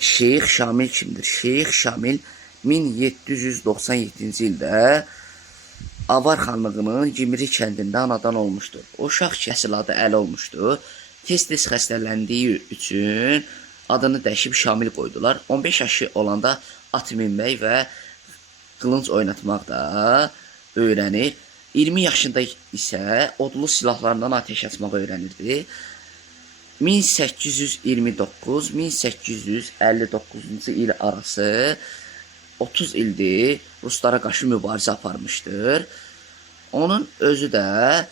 Şeyx Şamil kimdir? Şeyx Şamil 1797-ci ildə Avar xanlığının Cimri kəndində anadan olmuşdur. O uşaq ki, əsl adı Əli olmuşdur. Tez-tez xəstələndiyi üçün adını dəyişib Şamil qoydular. 15 yaşı olanda at minmək və qılınc oynatmaq da öyrənir. 20 yaşında isə odlu silahlarından ateş açmaq öyrənirdi. 1829-1859-cu il arası 30 ildir Ruslara qarşı mübarizə aparmışdır. Onun özü də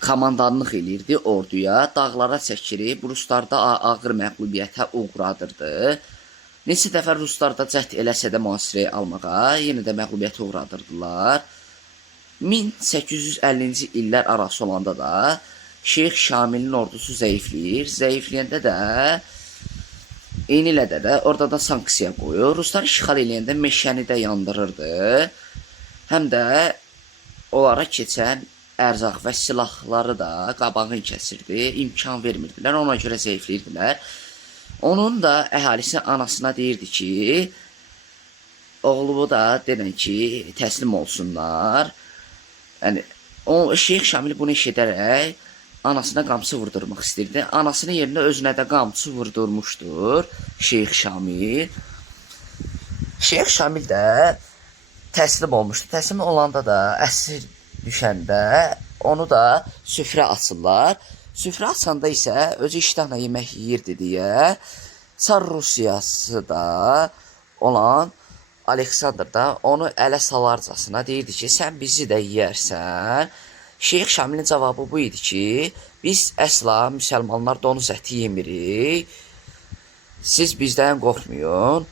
komandanlıq eləyirdi orduya, dağlara çəkilib, Ruslarda ağır məğlubiyyətə uğradırdı. Neçə dəfə Ruslarda cəhd eləsə də mühasirəyə almağa, yenə də məğlubiyyətə uğradırdılar. 1850-ci illər arası olanda da Şeyx Şamilin ordusu zəifləyir. Zəifləyəndə də eyni ildə də orada da sanksiya qoyur. Ruslar işğal eləyəndə meşəni də yandırırdı. Həm də onlara keçən ərzaq və silahları da qabağını kəsirdi. İmkan vermirdilər, ona görə zəifləyirdilər. Onun da əhalisi anasına deyirdi ki, oğlumu da denən ki, təslim olsunlar. Yəni, Şeyx Şamil bunu eşidərək anasına qamçı vurdurmaq istirdi. Anasının yerinə özünə də qamçı vurdurmuşdur Şeyx Şamil. Şeyx Şamil də təslim olmuşdu. Təslim olanda da əsir düşəndə onu da süfrə açırlar. Süfrə açanda isə özü iştahla yemək yeyirdi deyə Çar Rusiyası da olan Aleksandr da onu ələ salarcasına deyirdi ki, sən bizi də yeyərsən. Şeyx Şamilin cavabı bu idi ki, biz əsla müsəlmanlar donuz əti yemirik. Siz bizdən qorxmayın.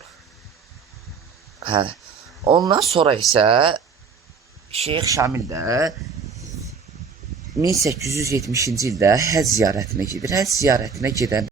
Ondan sonra isə Şeyx Şamil də 1870-ci ildə həcc ziyarətinə gedir. Həcc ziyarətinə gedən